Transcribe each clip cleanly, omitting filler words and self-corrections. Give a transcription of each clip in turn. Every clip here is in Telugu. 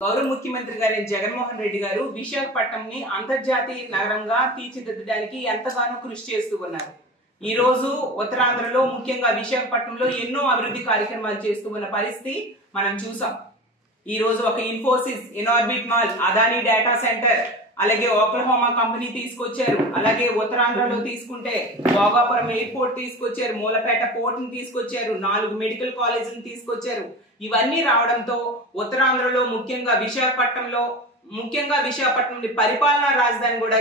గౌరవ ముఖ్యమంత్రి గారి జగన్మోహన్ రెడ్డి గారు విశాఖపట్నంని అంతర్జాతీయ నగరంగా తీర్చిదిద్దడానికి ఎంతగానో కృషి చేస్తూ ఉన్నారు. ఈ రోజు ఉత్తరాంధ్రలో ముఖ్యంగా విశాఖపట్నంలో ఎన్నో అభివృద్ధి కార్యక్రమాలు చేస్తూ ఉన్న పరిస్థితి మనం చూసాం. ఈ రోజు ఒక Infosys, Inorbit mall, Adani data centre, అలాగే ఓక్లహోమా కంపెనీ తీసుకొచ్చారు. అలాగే ఉత్తరాంధ్రలో తీసుకుంటే భోగాపురం ఎయిర్పోర్ట్ తీసుకొచ్చారు, మూలపేట పోర్ట్ ని తీసుకొచ్చారు, 4 మెడికల్ కాలేజీలను తీసుకొచ్చారు. ఇవన్నీ రావడంతో ఉత్తరాంధ్రలో ముఖ్యంగా విశాఖపట్నం పరిపాలనా రాజధాని కూడా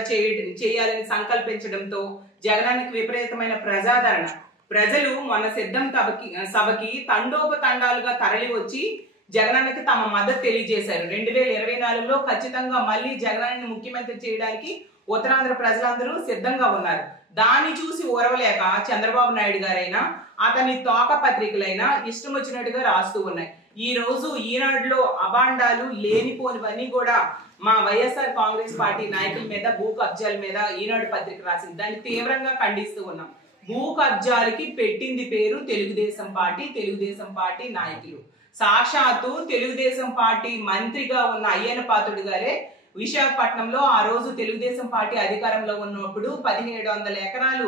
చేయాలని సంకల్పించడంతో జగనానికి విపరీతమైన ప్రజాదరణ. ప్రజలు మన సిద్ధం సభకి తండోపతండాలుగా తరలి వచ్చి జగనానికి తమ మద్దతు తెలియజేశారు. 2024లో ఖచ్చితంగా మళ్ళీ జగనాన్ని ముఖ్యమంత్రి చేయడానికి ఉత్తరాంధ్ర ప్రజలందరూ సిద్ధంగా ఉన్నారు. దాన్ని చూసి ఓరవలేక చంద్రబాబు నాయుడు గారైనా అతని తోక పత్రికలైనా ఇష్టం వచ్చినట్టుగా రాస్తూ ఉన్నాయి. ఈ రోజు ఈనాడులో అబాండాలు లేనిపోనివన్నీ కూడా మా వైఎస్ఆర్ కాంగ్రెస్ పార్టీ నాయకుల మీద, భూ కబ్జాల మీద ఈనాడు పత్రిక రాసింది. దాన్ని తీవ్రంగా ఖండిస్తూ ఉన్నాం. భూ కబ్జాలకి పెట్టింది పేరు తెలుగుదేశం పార్టీ నాయకులు. సాక్షాత్తు తెలుగుదేశం పార్టీ మంత్రిగా ఉన్న అయ్యన్న పాత్రుడు గారే విశాఖపట్నంలో ఆ రోజు తెలుగుదేశం పార్టీ అధికారంలో ఉన్నప్పుడు 1700 ఎకరాలు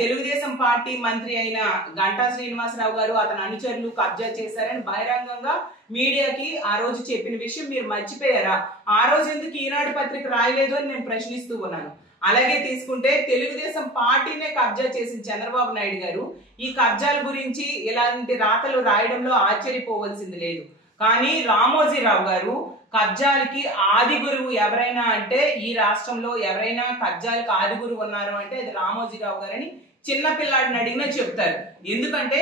తెలుగుదేశం పార్టీ మంత్రి అయిన గంటా శ్రీనివాసరావు గారు, అతని అనుచరులు కబ్జా చేశారని బహిరంగంగా మీడియాకి ఆ రోజు చెప్పిన విషయం మీరు మర్చిపోయారా? ఆ రోజు ఎందుకు ఈనాడు పత్రిక రాయలేదు అని నేను ప్రశ్నిస్తూ ఉన్నాను. అలాగే తీసుకుంటే తెలుగుదేశం పార్టీనే కబ్జా చేసిన చంద్రబాబు నాయుడు గారు ఈ కబ్జాల గురించి ఇలాంటి రాతలు రాయడంలో ఆశ్చర్యపోవలసింది లేదు. కానీ రామోజీరావు గారు కబ్జాలకి ఆది గురువు ఎవరైనా అంటే, ఈ రాష్ట్రంలో ఎవరైనా కబ్జాలకు ఆది గురువు ఉన్నారు అంటే అది రామోజీరావు గారని చిన్న పిల్లాడిని అడిగినా చెప్తారు. ఎందుకంటే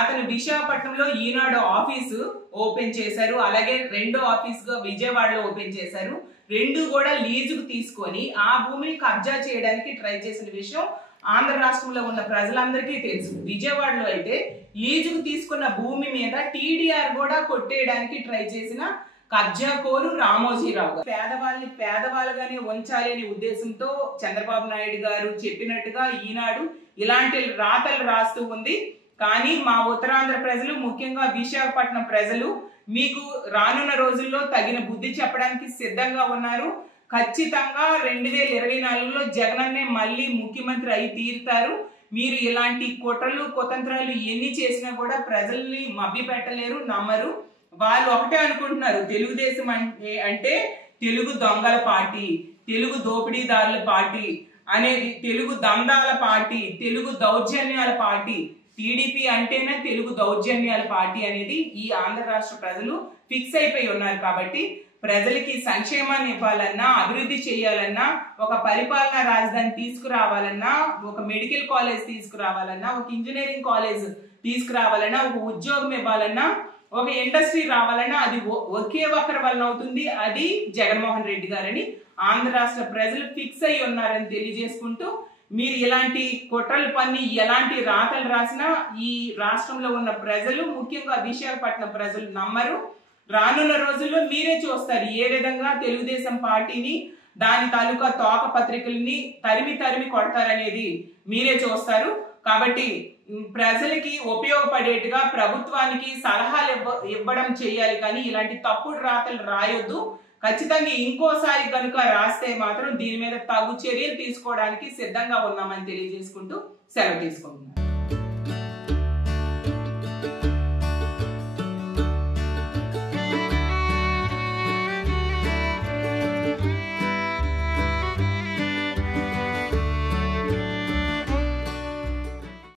అతను విశాఖపట్నంలో ఈనాడు ఆఫీసు ఓపెన్ చేశారు, అలాగే రెండో ఆఫీసుగా విజయవాడలో ఓపెన్ చేశారు. రెండు కూడా లీజుకు తీసుకొని ఆ భూమిని కబ్జా చేయడానికి ట్రై చేసిన విషయం ఆంధ్ర రాష్ట్రంలో ఉన్న ప్రజలందరికీ తెలుసు. విజయవాడలో అయితే లీజుకు తీసుకున్న భూమి మీద టీడీఆర్ కూడా కొట్టేయడానికి ట్రై చేసిన కబ్జా కోరు రామోజీరావు గారు. పేదవాళ్ళని పేదవాళ్ళగానే ఉంచాలి అనే ఉద్దేశంతో చంద్రబాబు నాయుడు గారు చెప్పినట్టుగా ఈనాడు ఇలాంటి రాతలు రాస్తూ ఉంది. కానీ మా ఉత్తరాంధ్ర ప్రజలు, ముఖ్యంగా విశాఖపట్నం ప్రజలు మీకు రానున్న రోజుల్లో తగిన బుద్ధి చెప్పడానికి సిద్ధంగా ఉన్నారు. ఖచ్చితంగా 2024లో జగనన్నే మళ్ళీ ముఖ్యమంత్రి అయి తీరుతారు. మీరు ఇలాంటి కుట్రలు కుతంత్రాలు ఎన్ని చేసినా కూడా ప్రజల్ని మభ్యపెట్టలేరు, నమ్మరు. వాళ్ళు ఒకటే అనుకుంటున్నారు, తెలుగుదేశం అంటే తెలుగు దొంగల పార్టీ, తెలుగు దోపిడీదారుల పార్టీ అనేది, తెలుగు దందాల పార్టీ, తెలుగు దౌర్జన్యాల పార్టీ. టీడీపీ అంటేనే తెలుగు దౌర్జన్యాల పార్టీ అనేది ఈ ఆంధ్ర రాష్ట్ర ప్రజలు ఫిక్స్ అయిపోయి ఉన్నారు. కాబట్టి ప్రజలకి సంక్షేమాన్ని ఇవ్వాలన్నా, అభివృద్ధి చేయాలన్నా, ఒక పరిపాలనా రాజధాని తీసుకురావాలన్నా, ఒక మెడికల్ కాలేజ్ తీసుకురావాలన్నా, ఒక ఇంజనీరింగ్ కాలేజ్ తీసుకురావాలన్నా, ఒక ఉద్యోగం ఇవ్వాలన్నా, ఒక ఇండస్ట్రీ రావాలన్నా అది ఒకే ఒక్కరి వలన అవుతుంది. అది జగన్మోహన్ రెడ్డి గారని ఆంధ్ర రాష్ట్ర ప్రజలు ఫిక్స్ అయి ఉన్నారని తెలియజేసుకుంటూ, మీరు ఇలాంటి కుట్రలు పన్ని ఎలాంటి రాతలు రాసినా ఈ రాష్ట్రంలో ఉన్న ప్రజలు, ముఖ్యంగా విశాఖపట్నం ప్రజలు నమ్మరు. రానున్న రోజుల్లో మీరే చూస్తారు ఏ విధంగా తెలుగుదేశం పార్టీని, దాని తాలూకా తోక పత్రికల్ని తరిమి కొడతారనేది మీరే చూస్తారు. కాబట్టి ప్రజలకి ఉపయోగపడేట్టుగా ప్రభుత్వానికి సలహాలు ఇవ్వడం చేయాలి, కానీ ఇలాంటి తప్పుడు రాతలు రాయొద్దు. ఖచ్చితంగా ఇంకోసారి కనుక రాస్తే మాత్రం దీని మీద తగు చర్యలు తీసుకోవడానికి సిద్ధంగా ఉన్నామని తెలియజేసుకుంటూ సెలవు తీసుకుంటున్నాను.